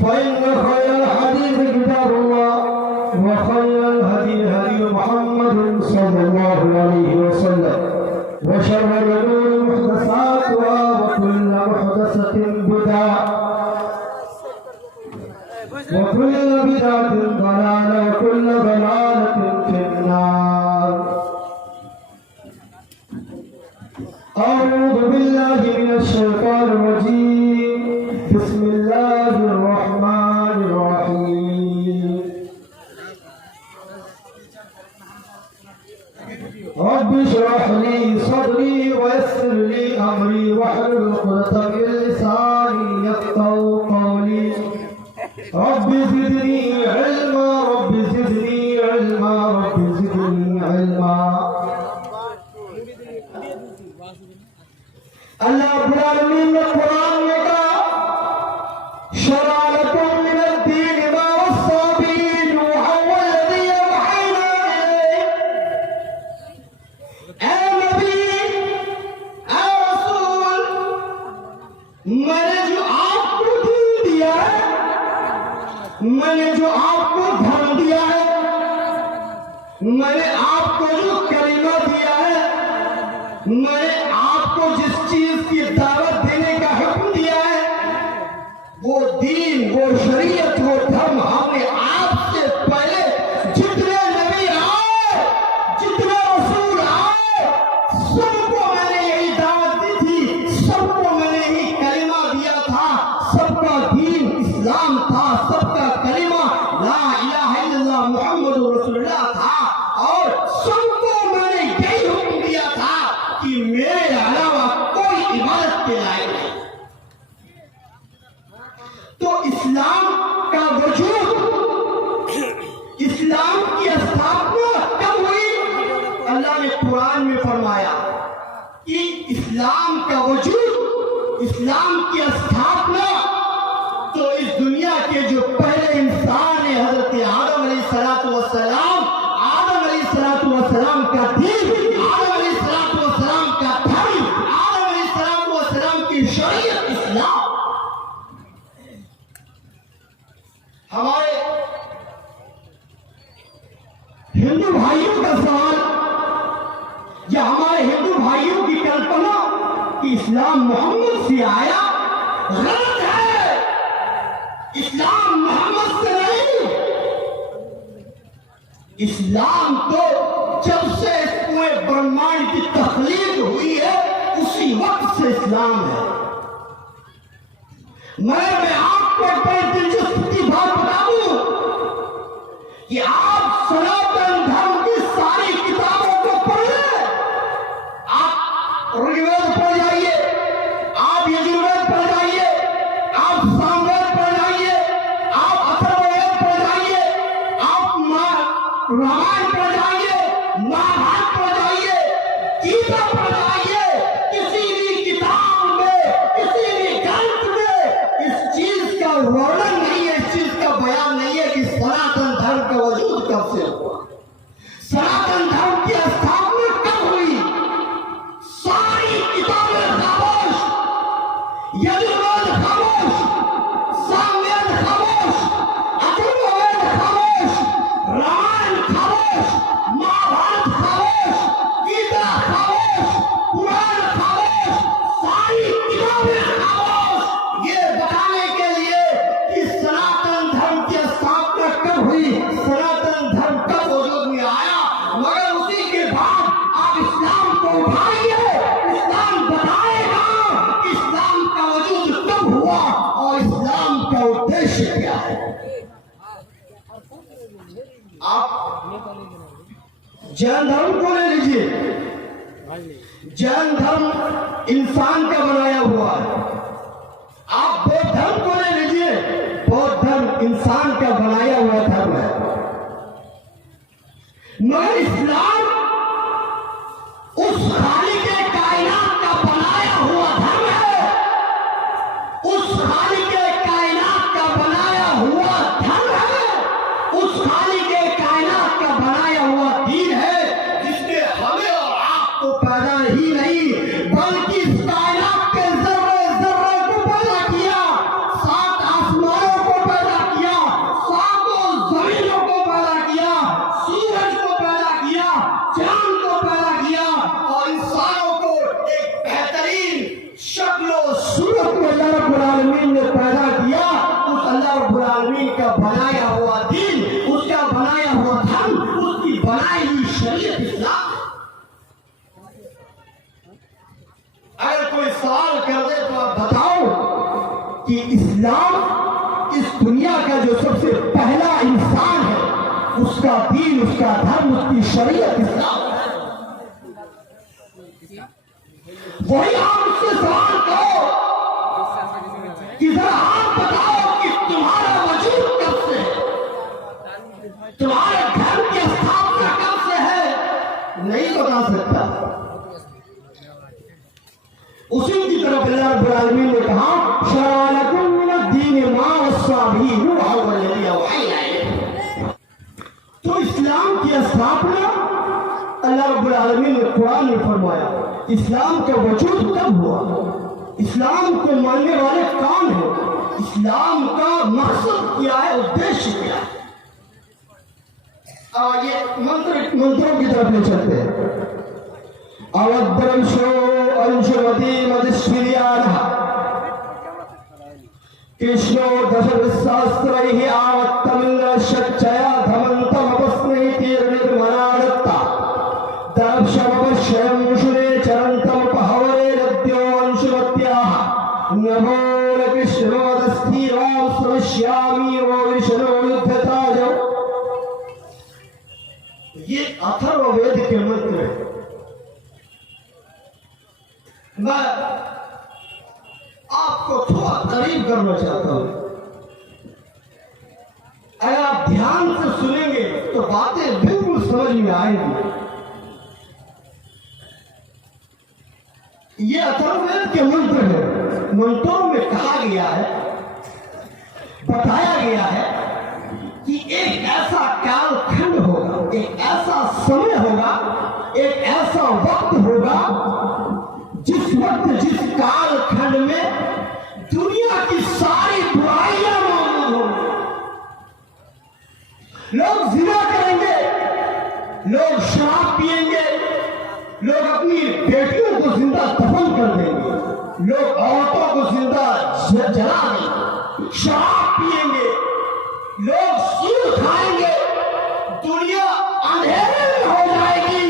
فإن خير الحديث كتاب الله وخير الهدي هدي محمد صلى الله عليه وسلم وشر الأمور محدثاتها وكل محدثة بدعة وكل بدعة ضلالة وكل ضلالة في النار. أعوذ بالله من الشيطان الرجيم. بسم الله الرحمن الرحيم. رب اشرح لي صدري ويسر لي أمري واحلل عقدة من لساني يفقهوا قولي. رب زدني علما رب زدني علما رب زدني علما. اللہ رب العالمین نے قرآن میں کہا شرع لکم من الدین ما وصى به نوحا والذی اوحینا الیک. اے نبی اے رسول، میں نے جو آپ کو دین دیا ہے، میں نے جو آپ کو دھرم دیا ہے، میں نے آپ کو جو کلمہ دیا ہے، میں نے آپ کو جس چیز کی دعوت دینے کا حکم دیا ہے، وہ دین، وہ شریعت، وہ دھرم ہم نے آپ سے پہلے جتنے نبی آئے، جتنے رسول آئے، سب کو میں نے یہی دعوت دی تھی، سب کو میں نے یہی کلمہ دیا تھا. سب کا دین اسلام تھا، سب کا کلمہ لا الہ الا اللہ محمد رسول اللہ تھا، اور سب کو میں نے یہی حکم دیا تھا کہ میرے علاوہ کوئی عبادت کے لائق نہیں. تو اسلام کا وجود، اسلام کی استھاپنا کب ہوئی؟ اللہ نے قرآن میں فرمایا کہ اسلام کا وجود، اسلام کی استھاپنا تو اس دنیا کے جو پہلے انسان ہیں حضرت آدم علیہ السلام، آدم علیہ السلام کا دین، آدم علیہ السلام کا دھرم، آدم علیہ السلام کی شریعت اسلام. ہمارے ہندو بھائیوں کا سوال یا ہمارے ہندو بھائیوں کی کلپنا کہ اسلام محمد سے آیا، غلط ہے. اسلام محمد سے نہیں. اسلام تو جب سے اس پورے برہمانڈ کی تخلیق ہوئی ہے اسی وقت سے اسلام ہے. میں آپ کو ایک بڑی دلچسپ کی بات بتاؤں کہ آپ سناتن دھرم کی ساری کتابوں کو پڑھ لیں. آپ رگوید پڑھ جائیے، آپ یجوروید پڑھ جائیے، آپ ساموید پڑھ جائیے، آپ اتھروید پڑھ جائیے، آپ رامائن پڑھ جائیے، مہابھارت پڑھ جائیے، گیتا پڑھ جائیے. کسی بھی کتاب میں، کسی بھی گرنتھ میں اس چیز کا ورنن نہیں ہے، اس چیز کا بیان نہیں ہے کہ سناتن دھرم کا وجود کب سے ہوا، سناتن دھرم کی استھاپنا کب ہوئی. ساری کتابیں خاموش، یجوروید خاموش، ساموید خاموش، اتھروید خاموش، رامائن خاموش، مہابھارت خاموش، گیتا خاموش، قرآن خاموش، ساری کتابیں خاموش. یہ بتانے کے لیے کہ سناتن دھرم کی استھاپنا کب ہوئی، سناتن دھرم کب وجود میں آیا. مگر اسی کے بعد آپ اسلام کو اٹھائیے، اسلام بتائے گا کہ اسلام کا وجود کب ہوا اور اسلام کا ادیشیہ کیا ہے. آپ جین دھرم کو لے لیجیے. جین دھرم انسان کا بنایا ہوا ہے. آپ بودھ دھرم کو لے لیجیے، بودھ دھرم انسان کا بنایا ہوا دھرم ہے. مگر اسلام اس خالق کائنات کا بنایا ہوا دھرم ہے. اس خالق کائنات کا بنایا ہوا دھرم ہے. اس خالق کائنات کا بنایا ہوا دین ہے جس نے ہمیں اور آپ کو پیدا ہی نہیں بلکہ اس کائنات کے ذرے ذرے کو پیدا کیا، 7 آسمانوں کو کا دین، اس کا دھرم، اس کی شریعت اسلام ہے۔ وہی آپ اس سے سوال کرو کہ ذرا آپ بتاؤ کہ تمہارا وجود کب سے ہے، تمہارے گھر کی استھاپنا کب سے ہے، نہیں بتا سکتا۔ اسی کی طرف اللہ رب العالمین نے کہا شرع لکم من الدین ما وصى به نوحا والذی اوحینا الیک۔ تو اسلام کی استھاپنا اللہ رب العالمین نے قرآن میں فرمایا۔ اسلام کا وجود کب ہوا، اسلام کو ماننے والے کون ہیں، اسلام کا مقصد کیا ہے، ادیش کیا ہے۔ آئیے منتروں کی طرف لے چلتے ہیں۔ اودرنشو انشمتی مدشوریانہ کشنو دشرساسترائہ آوتمندر شچیا دھمنتم اپسنہی تیرنر منارتا دربشمپشیم مشرے چرنتم پہورے ردیو انشمتیاہ نبول کشنو دستھیرام سرشیامی ووشنو یدھتاجو۔ یہ اتھرو وید کے منتر ہے۔ میں آپ کو تھوڑا قریب کرنا چاہتا ہوں، اگر آپ دھیان سے سنیں گے تو باتیں بالکل سمجھ میں آئیں گی۔ یہ اتھروید کے منتر ہے۔ منتروں میں کہا گیا ہے، بتایا گیا ہے کہ ایک ایسا کال کھنڈ ہوگا، ایک ایسا سمے ہوگا، ایک ایسا وقت ہوگا جس وقت، جس کال کھنڈ میں دنیا کی ساری برائیاں موجود ہوں گی۔ لوگ زنا کریں گے، لوگ شراب پیئیں گے، لوگ اپنی بیٹیوں کو زندہ دفن کر دیں گے، لوگ عورتوں کو زندہ جلا دیں گے، شراب پیئیں گے، لوگ سود کھائیں گے، دنیا اندھیرے میں ہو جائے گی۔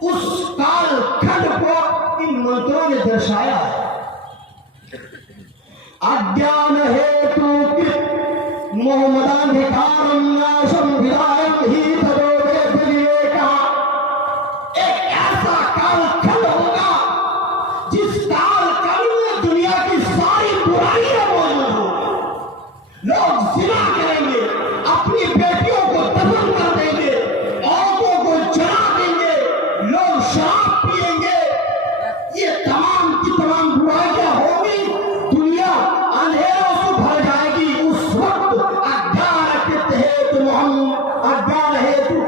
اس کال کھنڈ کو ان منتروں نے درشایا ہے۔ اجان ہیتو کت محمدانکارم ناشم ودایم ہی تدوے دلیکا۔ ایک ایسا کال کھنڈ ہوگا جس کال کھنڈ میں دنیا کی ساری برائیاں موجود ہوں گی۔ لوگ زنا کریں گے، اپنی بیٹیوں کو دفن کر دیں گے، عورتوں کو جلا دیں گے، لوگ شراب پیئیں گے۔ یہ تمام کی تمام برائیاں ہوگی، دنیا اندھیروں سے بھر جائے گی۔ اس وقت اجان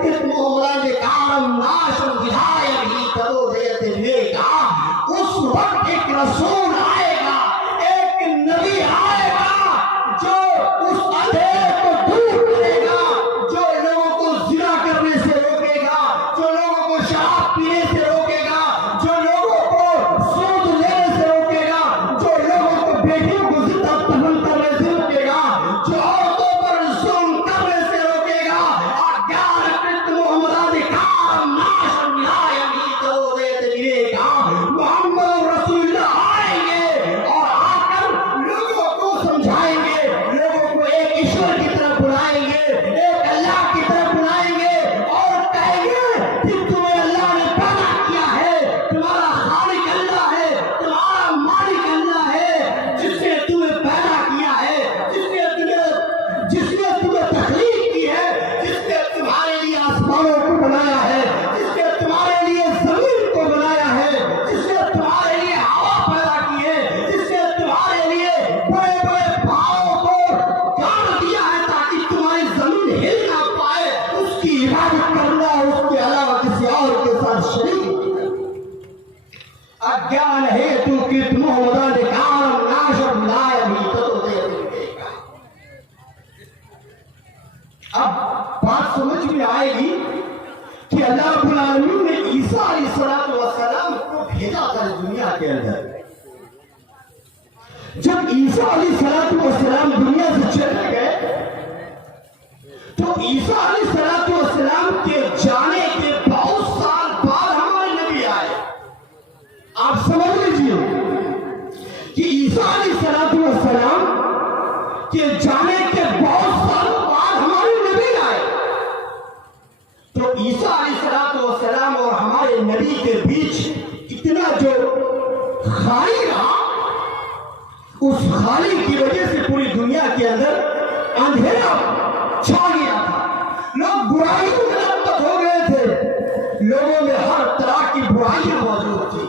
کت محمدانکارم ناشم ودایم ہی تدوے دلیکا۔ اس وقت ایک رسول آئے گا، ایک نبی آئے گا جو اس اندھیرے کو دور کرے گا، جو لوگوں کو زنا کرنے سے روکے گا، جو لوگوں کو شراب پینے سے روکے گا، جو لوگوں کو سود لینے سے روکے گا، جو لوگوں کو بیٹیوں کو زندہ دفن کرنے سے روکے گا، جو عورتوں پر ظلم کرنے سے روکے گا۔ اجان کت محمدانکارم ناشم ودایم ہی تدوے دلیکا۔ محمد رسول اللہ آئیں گے اور آ کر لوگوں کو سمجھائیں گے، لوگوں کو ایک ایشور کی طرف بلائیں گے، ایک اللہ کی طرف بلائیں گے اور کہیں گے کہ تمہیں اللہ نے پیدا کیا ہے، تمہارا خالق اللہ ہے، تمہارا مالک اللہ ہے، جس نے تمہیں پیدا کیا ہے، جس نے تمہیں تخلیق کی ہے، جس نے تمہارے لیے آسمانوں کو بنایا ہے، جس نے تمہارے لیے زمین کو بنایا ہے، جس نے تمہارے لیے ہوا پیدا کی ہے، جس نے تمہارے لیے بڑے بڑے پہاڑوں کو گاڑ دیا ہے تاکہ تمہاری زمین ہل نہ پائے۔ اس کی عبادت کرنا، اس کے علاوہ کسی اور کے ساتھ شریک نہیں کرنا۔ اجان ہیتو کت محمدانکارم ناشم ودایم ہی تدوے دلیکا۔ اب بات سمجھ میں آئے گی کہ اللہ رب العالمین نے عیسیٰ علیہ السلام کو بھیجا تھا دنیا کے اندر۔ جب عیسیٰ علیہ السلام دنیا سے چلے گئے تو عیسیٰ علیہ السلام کے جانے کے بہت سال بعد ہمارے نبی آئے۔ آپ سمجھ لیجیے کہ عیسیٰ علیہ السلام کے جانے کے بہت سال بعد ہمارے نبی آئے۔ کے اندر اندھیرا چھا گیا تھا، لوگ برائیوں میں لبت ہو گئے تھے، لوگوں میں ہر طرح کی برائیاں موجود تھی۔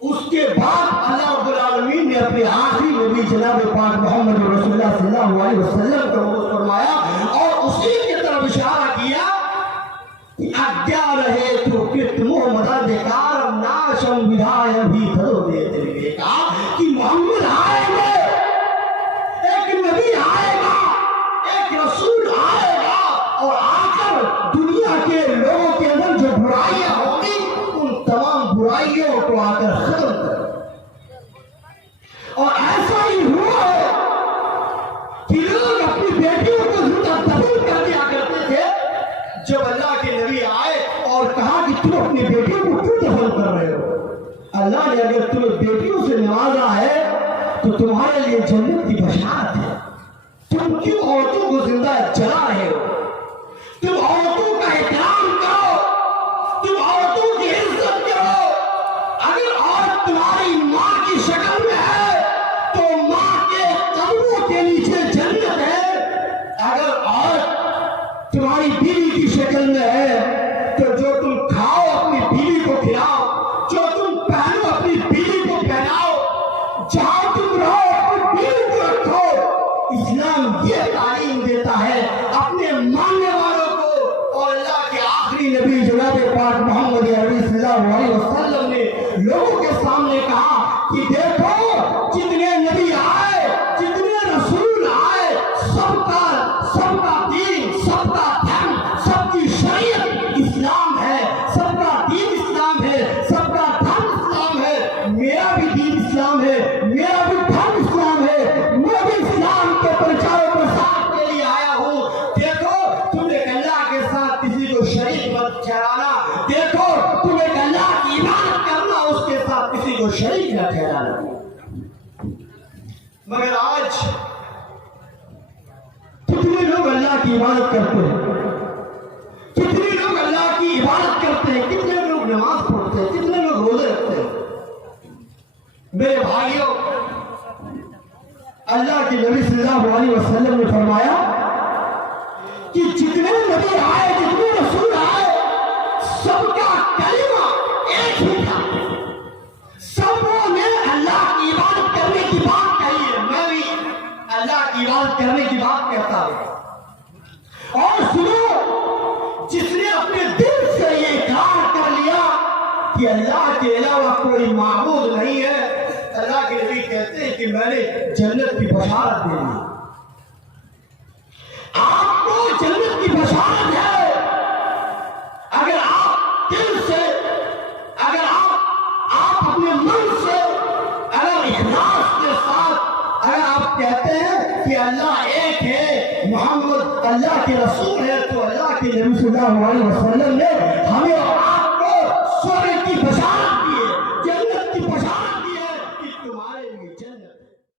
اس کے بعد اللہ رب العالمین نے اپنے آخری نبی جناب پاک محمد رسول اللہ صلی اللہ علیہ وسلم کو مبعوث فرمایا اور اسی کی طرف اشارہ کیا کہ اگیا رہے تو کت محمد دیکھارم ناشم ودھائم بھی تھرو دیتے ہوئے کہا کہ محمد آئے گا، ایک نبی آئے گا، ایک رسول آئے گا اور آ کر دنیا کے لوگوں کے اندر جو برائیاں ہوگی ان تمام برائیوں کو آ کر ختم کر۔ اور ایسا ہی ہوا ہے کہ لوگ اپنی بیٹیوں کو زندہ دفن کر دیا کرتے تھے۔ جب اللہ کے نبی آئے اور کہا کہ تم اپنی بیٹیوں کو کیوں دفن کر رہے ہو؟ اللہ نے اگر تمہیں بیٹیوں سے نوازا ہے تو تمہارے لیے جنت کی بشارت ہے، تم کیوں عورتوں کو زندہ جلا رہے ہو؟ تم عورتوں کا احترام کرو، تم عورتوں کی عزت کرو۔ اگر عورت تمہاری ماں کی شکل میں ہے تو ماں کے قدموں کے نیچے جنت ہے، اگر عورت تمہاری بیوی کی شکل میں ہے تو جو تم کھاؤ اپنی بیوی کو کھلاؤ، جو تم پہنو اپنی بیوی کو پہناؤ، جہاں تم رہو اپنی بیوی کو رکھو۔ اسلام یہ تعلیم دیتا ہے اپنے ماننے والوں کو۔ اور اللہ کے آخری نبی جناب پاک محمد عربی صلی اللہ علیہ وسلم نے لوگوں کے سامنے کہا کہ دیکھو جتنے نبی آئے، جتنے رسول آئے، سب کا دین، سب کا دھرم، سب کی شریعت اسلام ہے، سب کا دین اسلام ہے، سب کا دھرم اسلام ہے۔ میرا بھی دین اسلام ہے، میرا بھی دھرم اسلام ہے، میں بھی اسلام کے پرچار و پرسار کے لیے آیا ہوں۔ دیکھو تم نے اللہ کے ساتھ کسی کو شریک مت ٹھہرانا، دیکھو تم ایک اللہ کی عبادت کرنا، اس کے ساتھ کسی کو شریک نہ ٹھہرانا۔ مگر آج کتنے لوگ اللہ کی عبادت کرتے ہیں، کتنے لوگ اللہ کی عبادت کرتے ہیں، کتنے لوگ نماز پڑھتے ہیں، کتنے لوگ روزے رکھتے ہیں۔ میرے بھائیوں، اللہ کے نبی صلی اللہ علیہ وسلم نے فرمایا کہ جتنے نبی آئے، جتنے رسول آئے، سب کا کلمہ ایک ہی تھا، سب نے اللہ کی عبادت کرنے کی بات کہی ہے۔ میں بھی اللہ کی عبادت کرنے کی بات کہتا ہوں۔ اور سنو، جس نے اپنے دل سے یہ اقرار کر لیا کہ اللہ کے علاوہ کوئی معبود نہیں ہے، اللہ کے نبی کہتے ہیں کہ میں نے جنت کی بشارت دے دی۔ آپ کو جنت کی بشارت ہے اگر آپ دل سے، اگر آپ اپنے من سے، اگر اخلاص کے ساتھ اگر آپ کہتے ہیں کہ اللہ ایک ہے، محمد اللہ کے رسول ہے، تو اللہ کے نبی صلی اللہ علیہ وسلم نے